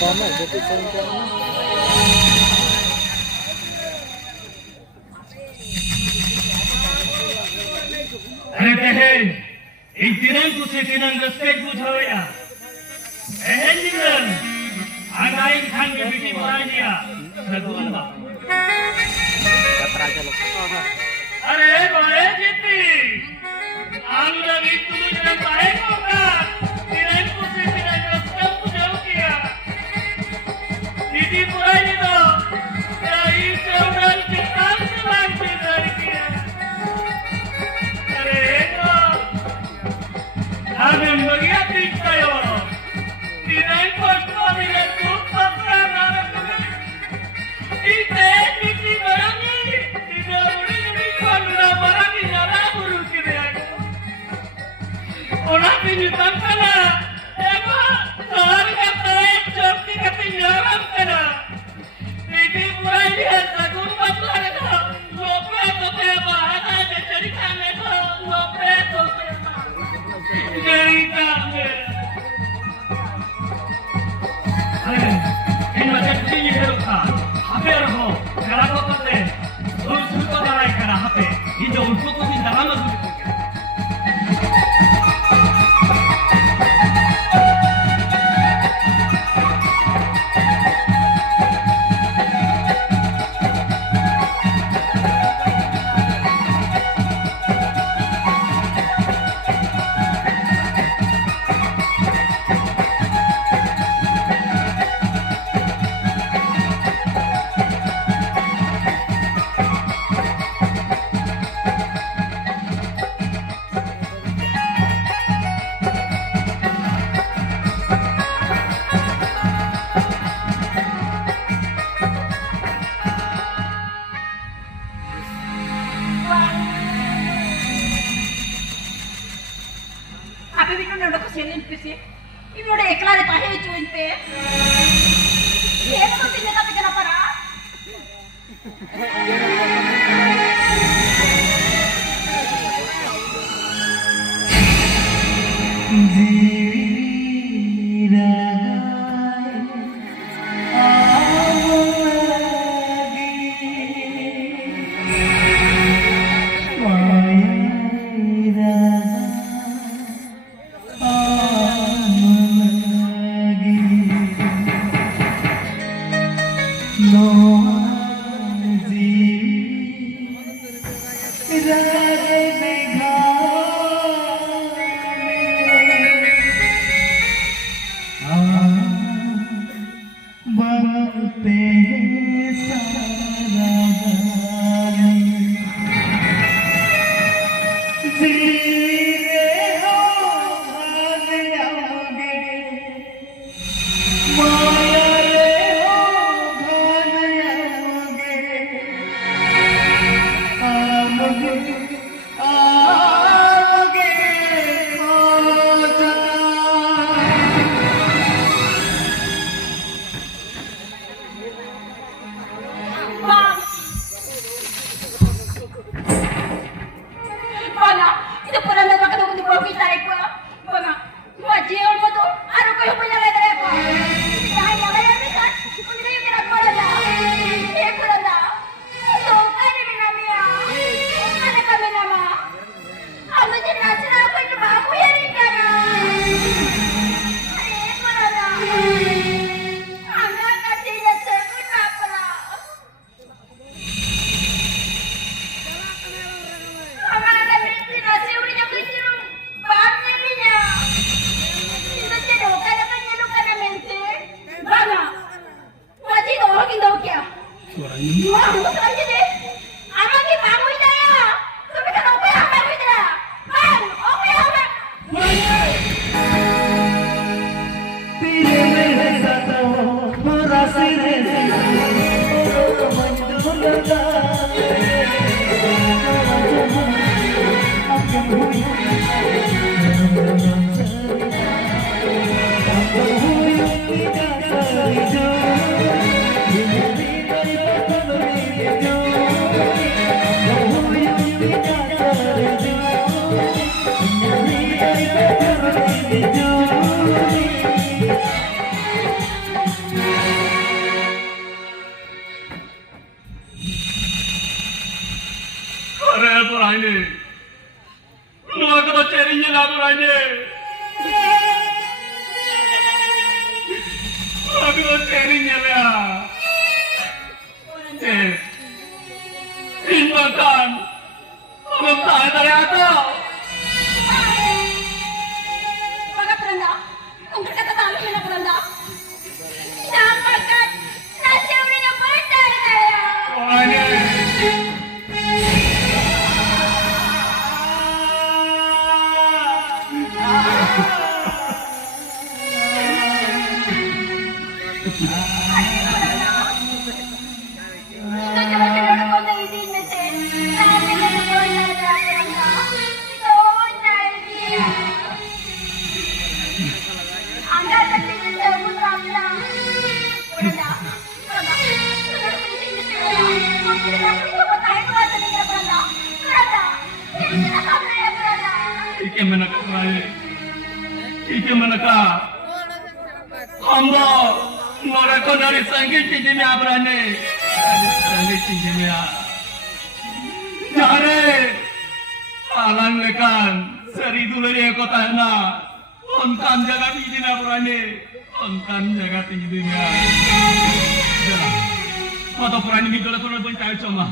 Tama, dito sa internet. अरे बहन एक दिनन कुछ दिनन respect बुझाया बहन दिनन आगाइन खान के बेटी बनाया सगुन बा अरे बड़े जीती आलू लगी तुझे पाए होगा दिनन कुछ दिनन respect बुझाओ किया दीदी पुरानी तो क्या इस चौड़ल के काम से मांगते कर किया Habem bagiat tayo. Tinay ko kami na kupatra na ite biti barani tinawuri ni konna barani nara guru kire ona pinitan kana ema sar ka tay chokti kati naram kana biti purai hai sagun patla na lope to te bahana de charita me to lope to te नहीं कामे अरे इन बच्चे ये रखा हमें रहो करा को करते और सुको दराई करा हपे ये जो उनको को भी दरा ना सुको Ibinode ekla de pahe cuinte. Siapa sih neta pikir apa ra? ini. Nua kata cerinya lah berani. Nua kata cerinya lah. Ingatkan, belum tahu dari apa. Maka Pranda, kung berkata talo na Pranda. Sapagkat nasa uli na partner tayo. Ani. Ike manaka hamba mereka dari sanggit tingginya berani sanggit tingginya jare alang lekan seri dulu dia kota na onkan jaga tingginya berani onkan jaga tingginya foto berani itu lah turun pun cari cuma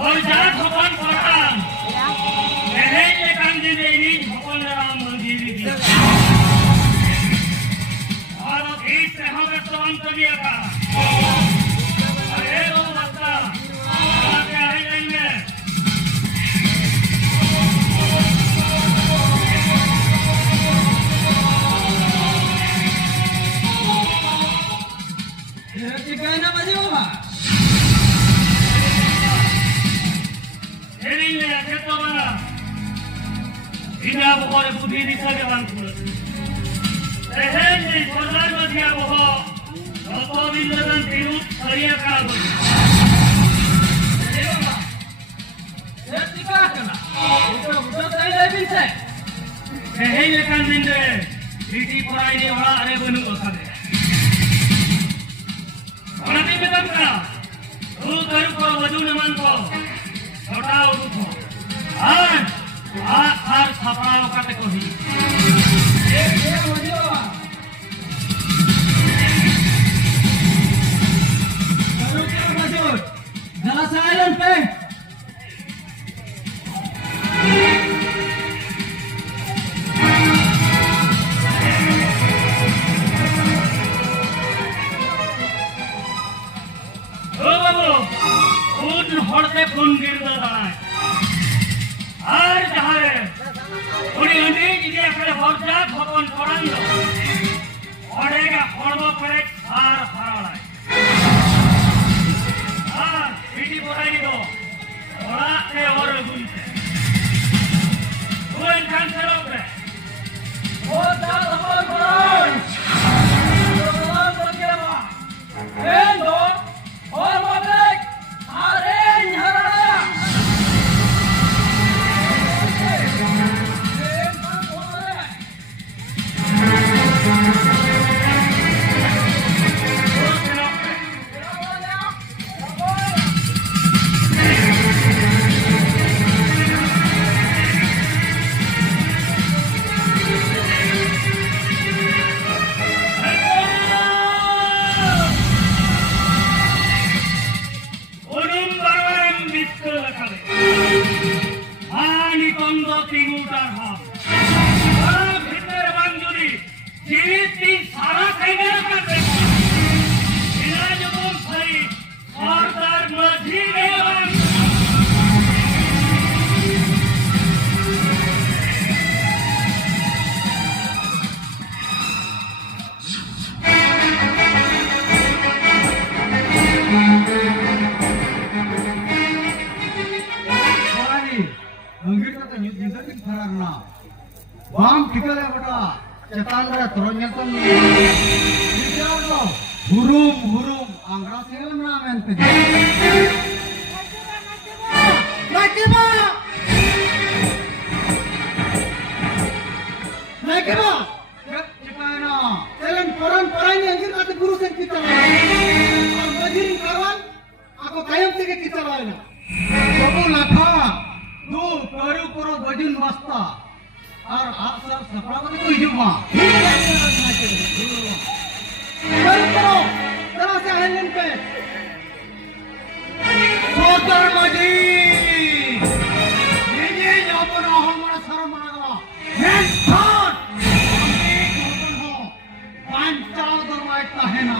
और जहाँ भगवान पढ़ान पहले ये काम दे देनी भगवान राम मंदिर की और इस तरह का स्वान करिए का अरे वो बच्चा आप क्या है जाएंगे ये कितना बजे होगा ini aku boleh putih di sana bangku. Ini korban masih aku ho. Kalau bilaran tirut saya kagu. Setika kena. Itu saya dah bisa. Ini kan mende. Ini perai ni orang ada benuk osade. Orang ni betul tak? Ulu taruh kau wajib naman kau. Kota ulu kau. Har sapao kate kohi. Ye wajib. Kalau kau wajib, jalan silent pe. Oh babu, un horte phone girda dana. আর যাহারে উনি উনি যদি একটা ভরসা bang tiga le bata cetan re toronya kan hurum anggra sel na mente Nakeba Cipana Jalan poran yang kata guru sen kita Bajirin kawan aku kayam sege kita lain Babu lakha du paru puro bajin masta ar aksar saprabati ko hijuma Baru terus saya helen pe Kotor maji Ini jawapan ahmad saramanaga Mentor Panchal दरवाजा है ना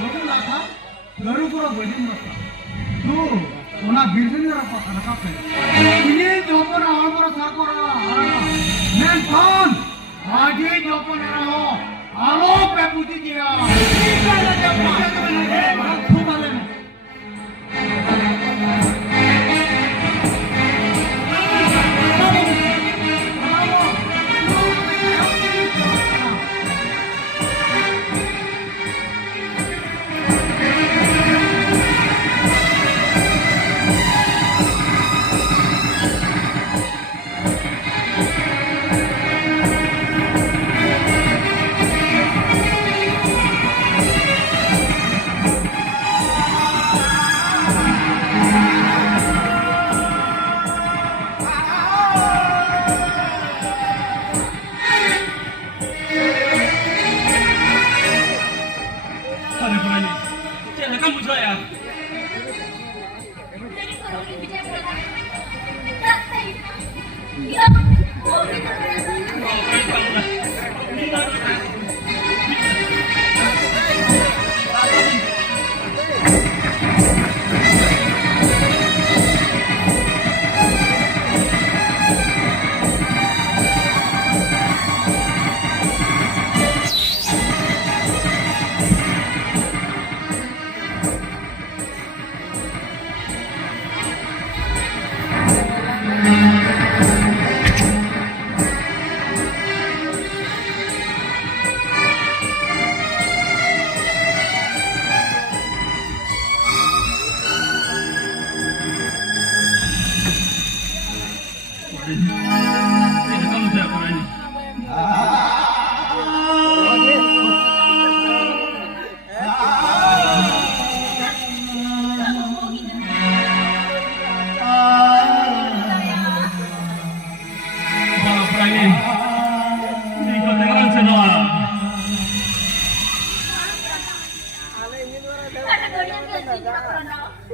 बड़ू लाखा गरु को बजिन मत तू ओना building रखा पे इने जोपन आमर साकोरा मैं कौन आगे जोपन रहो आलो पे पूजी दिया इकाला जब खूब वाले में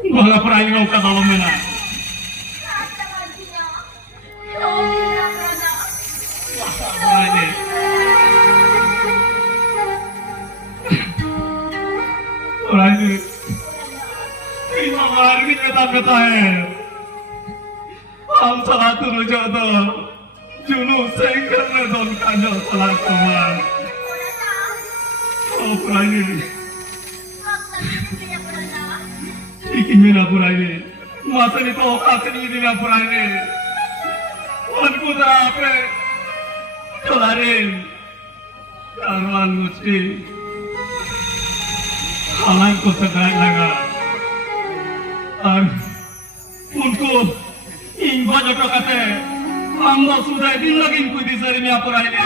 Bala perang kau kata lo mana? Orang ini, terima kasih kata-kata हम salah turun jodoh, julu sengker nedon kanjal salah teman. Oh perang ini. Ikinnya nak purangi, masa ni tahu akan ini nak purangi. Wanku terape, kelarin, karuan mesti, halang ko segera naga. Unku, ingin banyak kata, anda sudah dilagin ku di sini nak purangi.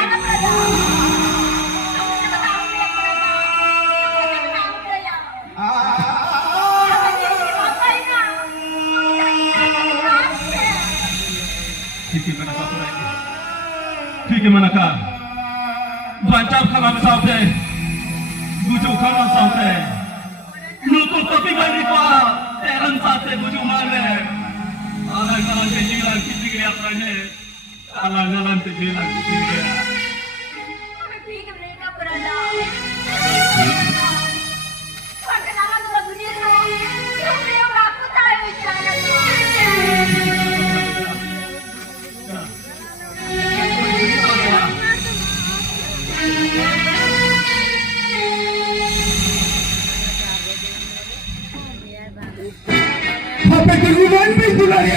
ठीक है मना का बचाव खाना साथे बुझो खाना साथे नुको कपी गई पा तेरन साथे बुझो मारे आला जाlan के जिला किसी के अपने आला जाlan के जिला किसी के ठीक है mereka berada perkenalan dengan dunia itu yang aku tahu bicara Sampai keguguran pintu lari.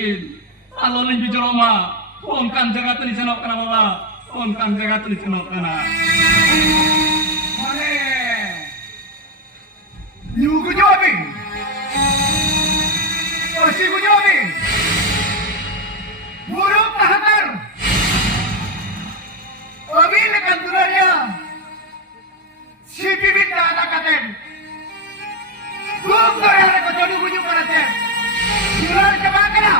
lagi. Kalau lagi jeroma, onkan jaga tadi senok kana baba. Onkan jaga tadi senok kana. Mane. Yugo jobi. Pasti ko jobi. Buruk tahatar. Obil kan tulanya. CPB ada katen. Gum doyar ko jodu buju karate. Jual coba kena.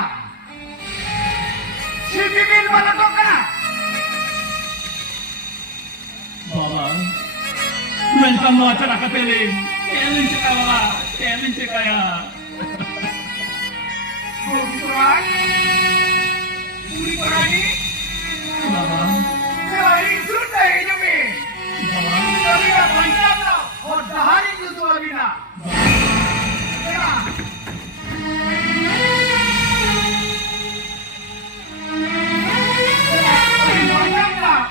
CPB mana kok kena? Baba, minta mau acara keteling. Kelin cika baba, kelin cika ya. Bukan. Uri berani. Baba, Kali sudah hidup ini. baba, Tapi nggak panjang lah. Oh, dahari itu lagi nak. Ya. Tapi panjang lah.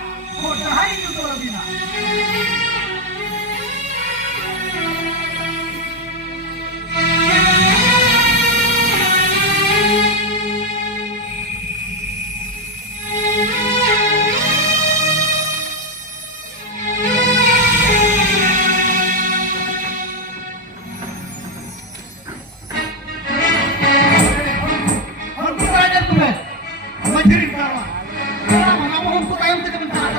Oh, dahari itu lagi nak. Hukum aja tuh, Bet. Menjadi kawan. Kenapa kamu hukum ayam tidak mencari?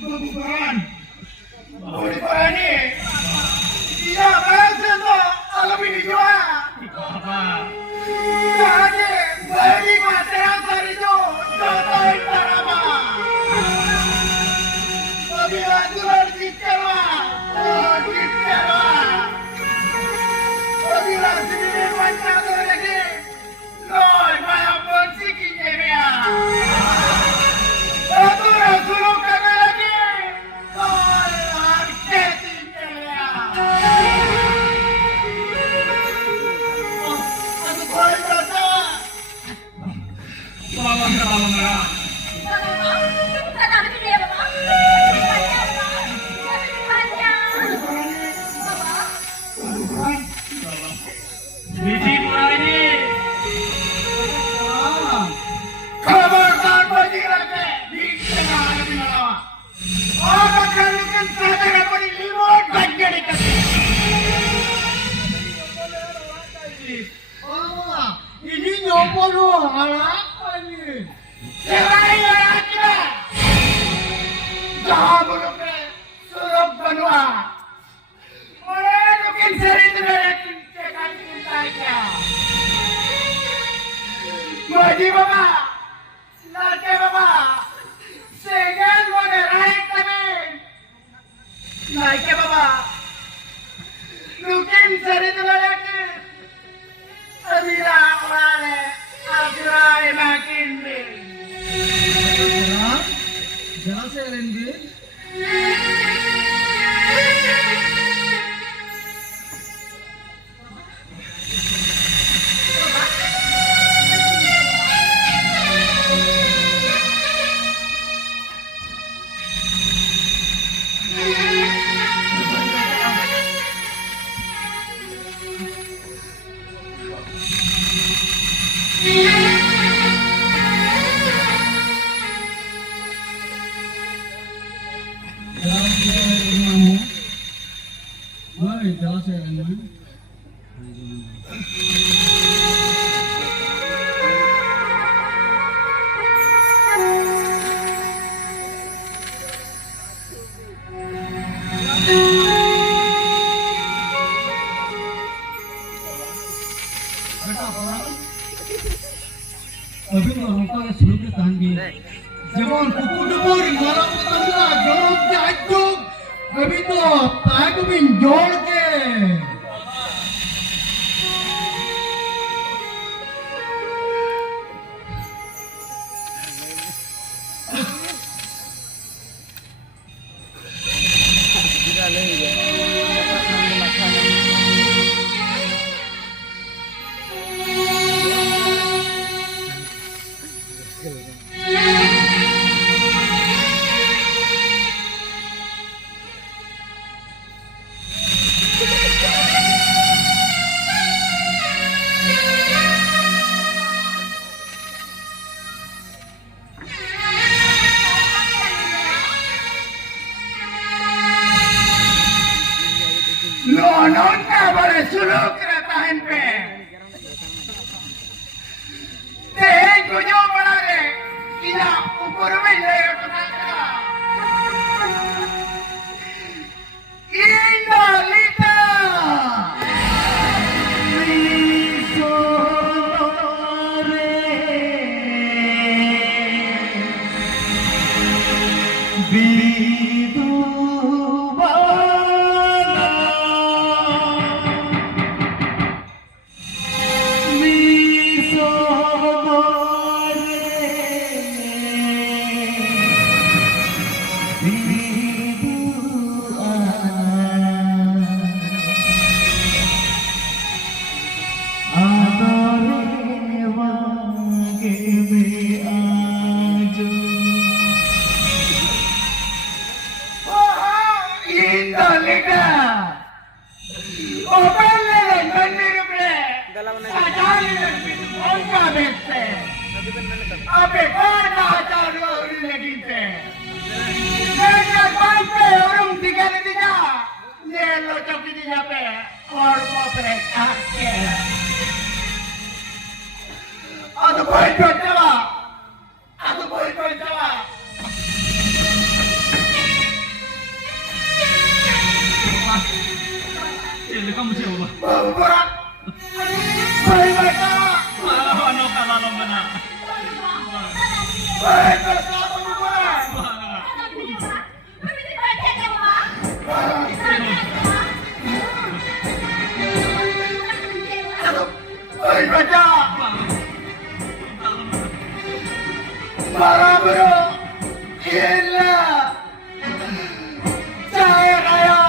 Bukan. Bukan ini. Dia berhasil tuh alam ini juga. Baba, Jadi bagi masyarakat itu jodohin parama. Bila aturan sistema, sistema. Bila sini macam lagi, loy malah bersikinya dia. Aturan suruh kagak lagi, loy marketingnya dia. Aku boleh berasa. baba kalau nggak. Bukan ada dia, Bapak. Biji mulai ini. Kabarkan bagi rakyat di tengah negeri Malawa. Orang kalian saja dapat dilimut dan jadi kasih. Oh, ini nyopo lu, anak lagi. Cerai orang kita. Jauh buluknya suruh benua. Mulai mungkin seri itu dari cekan cintanya. Maji bapa, laki bapa, segan boleh naik tapi. Naik bapa. Mungkin seri itu dari Abila orangnya agurai makin bin. Jangan saya lagi. Jangan saya lagi. अभी तो हमका के शुरू के तांगी जवान कुकुर मारा तंगा जोर के आजो अभी तो ताय को भी जोड़ के Nonon ka boleh suluk keretahan pe. Teh kujo boleh kita ukur bela kereta. Indolita. Abe kau dah cari orang lagi te. Saya sampai orang tiga. Ni lo cakap dia pe. Orang pe akhir. Aduh boy jawa. Aduh boy jawa. Ini kamu siapa? Berat. Boy jawa. Ano ka lalong benar? Boy jawa. Boy baca. Para bro. Gila. Saya kaya.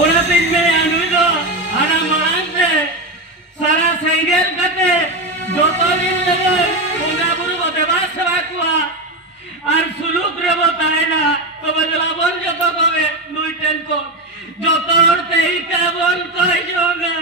Una tin me anudo ana marante sara sengel kate joto din lege bunga buru bote basra kuwa ar suluk rebo tarena to bajla bon joto kobe nui tenko joto orte ika bon koi jonga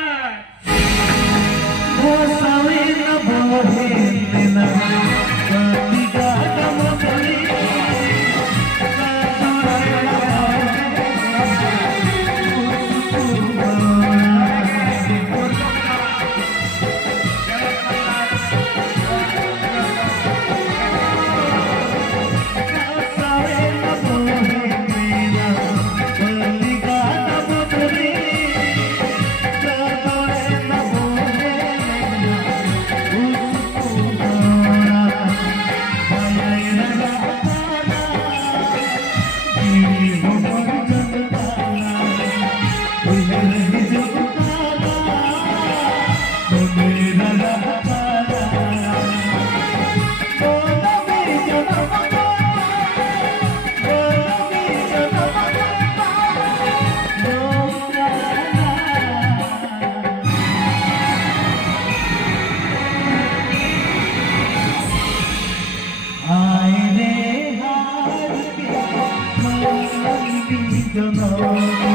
I